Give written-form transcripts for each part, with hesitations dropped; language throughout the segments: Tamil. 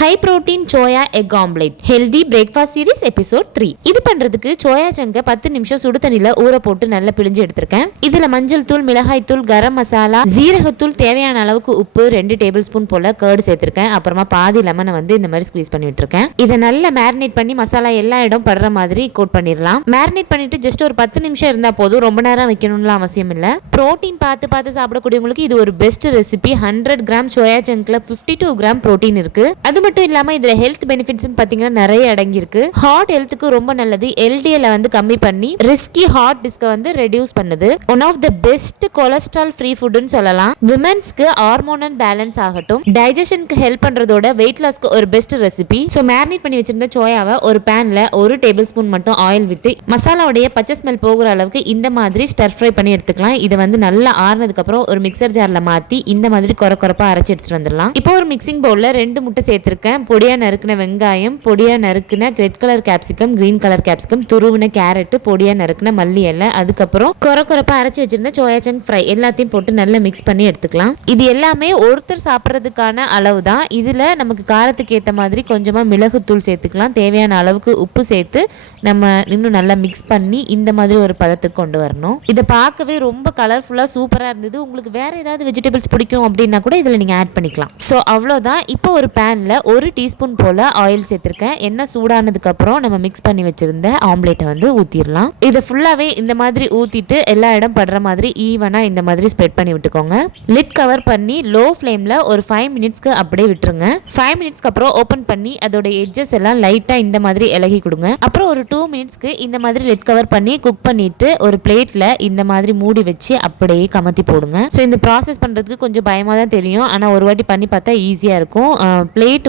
High protein soya egg omelette healthy breakfast series episode 3. இது பண்றதுக்கு சோயா சங்கை 10 நிமிஷம் சுடு தண்ணில ஊற போட்டு நல்லா பிழிஞ்சு எடுத்திருக்கேன். இதுல மஞ்சள் தூள், மிளகாய் தூள், கரம் மசாலா, ஜீரகத்தூள், தேவையான அளவுக்கு உப்பு, 2 டேபிள் ஸ்பூன் போல கர்டு சேர்த்திருக்கேன். அப்புறமா பாதி லெமனை இந்த மாதிரி ஸ்குவீஸ் பண்ணி விட்டுருக்கேன். இதை நல்லா மேரினேட் பண்ணி மசாலா எல்லா இடம் படுற மாதிரி கோட் பண்ணிடலாம். மேரினேட் பண்ணிட்டு ஜஸ்ட் ஒரு 10 நிமிஷம் இருந்தா போதும், ரொம்ப நேரம் வைக்கணும்லாம் அவசியம் இல்ல. புரோட்டீன் பார்த்து சாப்பிடக்கூடியவங்களுக்கு இது ஒரு பெஸ்ட் ரெசிபி. 100 கிராம் சோயா சங்க்ல 52 கிராம் புரோட்டீன் இருக்கு. அது மட்டும் இல்லாம இதுல ஹெல்த் பெனிஃபிட்ஸ் பாத்தீங்கன்னா நிறைய அடங்கி இருக்கு. ஹார்ட் ஹெல்த்துக்கு ரொம்ப நல்லது. LDL கம்மி பண்ணி ரிஸ்கி ஹார்ட் டிஸ்க ரெடியூஸ் பண்ணுது. One of the best cholesterol free ஃபுட்னு சொல்லலாம். விமென்ஸ்க்கு ஹார்மோனல் பேலன்ஸ் ஆகட்டும், டைஜஷனுக்கு ஹெல்ப் பண்றதோட வெயிட் லாஸ்க்கு ஒரு பெஸ்ட் ரெசிபி. ஸோ மேரினேட் பண்ணி வச்சிருந்த சோயாவை ஒரு பேன்ல 1 டேபிள் ஸ்பூன் மட்டும் ஆயில் விட்டு மசாலாவுடைய பச்சை ஸ்மெல் போகிற அளவுக்கு இந்த மாதிரி ஸ்டர் ஃப்ரை பண்ணி எடுத்துக்கலாம். இது நல்லா ஆறுனதுக்கு அப்புறம் ஒரு மிக்சர் ஜார்ல மாத்தி இந்த மாதிரி கொரப்பா அரைச்சு எடுத்துட்டு வந்துடலாம். இப்போ ஒரு மிக்சிங் பவுல்ல 2 முட்டை சேர்த்திருக்கேன். பொடியா நறுக்கின வெங்காயம், பொடியா நறுக்கின red colour capsicum, green colour capsicum, துருவின கேரட், பொடியா நறுக்கின மல்லி இலை, அதுக்கப்புறம் கொரப்பா அரைச்சு வச்சிருந்த சோயா சங்க் ஃப்ரை எல்லாத்தையும் போட்டு நல்லா மிக்ஸ் பண்ணி எடுத்துக்கலாம். இது எல்லாமே ஒருத்தர் சாப்பிட்றதுக்கான அளவு தான். இதுல நமக்கு காரத்துக்கு ஏற்ற மாதிரி கொஞ்சமா மிளகுத்தூள் சேர்த்துக்கலாம். தேவையான அளவுக்கு உப்பு சேர்த்து நம்ம இன்னும் நல்லா மிக்ஸ் பண்ணி இந்த மாதிரி ஒரு பதத்துக்கு கொண்டு வரணும். இதை பார்க்கவே ரொம்ப கலர்ஃபுல்லா சூப்பரா இருந்தது. உங்களுக்கு வேற ஏதாவது வெஜிடபிள்ஸ் பிடிக்கும் அப்படின்னா கூட இதுல நீங்க ஆட் பண்ணிக்கலாம். ஸோ அவ்வளோதான். இப்போ ஒரு பேன்ல 1 டீஸ்பூன் போல ஆயில் சேர்த்திருக்கேன். எண்ணெய் சூடானதுக்கு அப்புறம் நம்ம மிக்ஸ் பண்ணி வச்சிருந்த ஆம்லேட்டை ஊத்திடலாம். இதை ஃபுல்லாவே இந்த மாதிரி ஊத்திட்டு எல்லா இடம் படுற மாதிரி ஈவனா இந்த மாதிரி ஸ்ப்ரெட் பண்ணி விட்டுக்கோங்க. லிட் கவர் பண்ணி லோ ஃப்ளேம்ல ஒரு 5 மினிட்ஸ்க்கு அப்படியே விட்டுருங்க. 5 மினிட்ஸ்க்கு அப்புறம் ஓபன் பண்ணி அதோட எட்ஜஸ் எல்லாம் லைட்டா இந்த மாதிரி இலகி கொடுங்க. அப்புறம் ஒரு 2 மினிட்ஸ்க்கு இந்த மாதிரி லிட் கவர் பண்ணி குக் பண்ணிட்டு ஒரு பிளேட்ல இந்த மாதிரி மூடி வச்சு அப்படியே கமத்தி போடுங்க. ஸோ இந்த ப்ராசஸ் பண்றதுக்கு கொஞ்சம் பயமா தான் தெரியும், ஆனா ஒரு வாட்டி பண்ணி பார்த்தா ஈஸியா இருக்கும். பிளேட்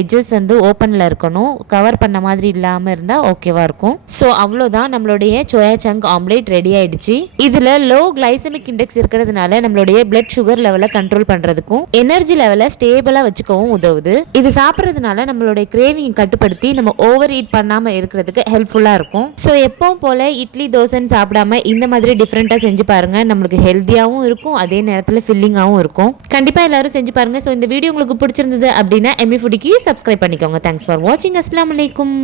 எட்ஜஸ் ஓப்பன்ல இருக்கணும், கவர் பண்ண மாதிரி இல்லாம இருந்தா ஓகேவா இருக்கும். ஸோ அவ்வளோதான், நம்மளுடைய சோயா சங்க் ஆம்லேட் ரெடி ஆயிடுச்சு. இதுல லோ கிளைசமிக் இண்டெக்ஸ் இருக்கிறதுனால நம்மளுடைய பிளட் சுகர் லெவலை கண்ட்ரோல் பண்றதுக்கும் எனர்ஜி லெவலை ஸ்டேபிளா வச்சுக்கவும் உதவுது. இது சாப்பிட்றதுனால நம்மளுடைய கிரேவிங் கட்டுப்படுத்தி நம்ம ஓவர் ஈட் பண்ணாம இருக்கிறதுக்கு ஹெல்ப்ஃபுல்லா இருக்கும். ஸோ எப்பவும் போல இட்லி தோசைன்னு சாப்பிடாம இந்த மாதிரி டிஃப்ரெண்டா செஞ்சு பாருங்க. நம்மளுக்கு ஹெல்த்தியாவும் இருக்கும், அதே நேரத்தில் ஃபில்லிங்காகவும் இருக்கும். கண்டிப்பா எல்லாரும் செஞ்சு பாருங்க. ஸோ இந்த வீடியோ உங்களுக்கு பிடிச்சிருந்தது அப்படின்னா எம்மி ஃபுடிக்கு சப்ஸ்கிரைப் பண்ணிக்கோங்க. தேங்க்ஸ் ஃபார் வாட்சிங். அஸ்ஸலாமு அலைக்கும்.